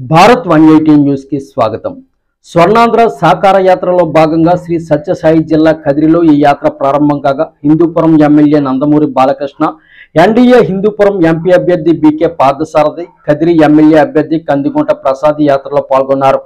Bharat 180 news కి స్వాగతం. స్వర్ణాంధ్ర సాకార యాత్రలో భాగంగా శ్రీ సత్యసాయి జిల్లా కదిరిలో ఈ యాత్ర ప్రారంభం కాగా Hindupur MLA Nandamuri Balakrishna, NDA Hindupur MP అభ్యర్థి బీకే పార్థసారథి, కదిరి ఎమ్మెల్యే అభ్యర్థి కందిగుంట ప్రసాద్ యాత్రలో పాల్గొన్నారు.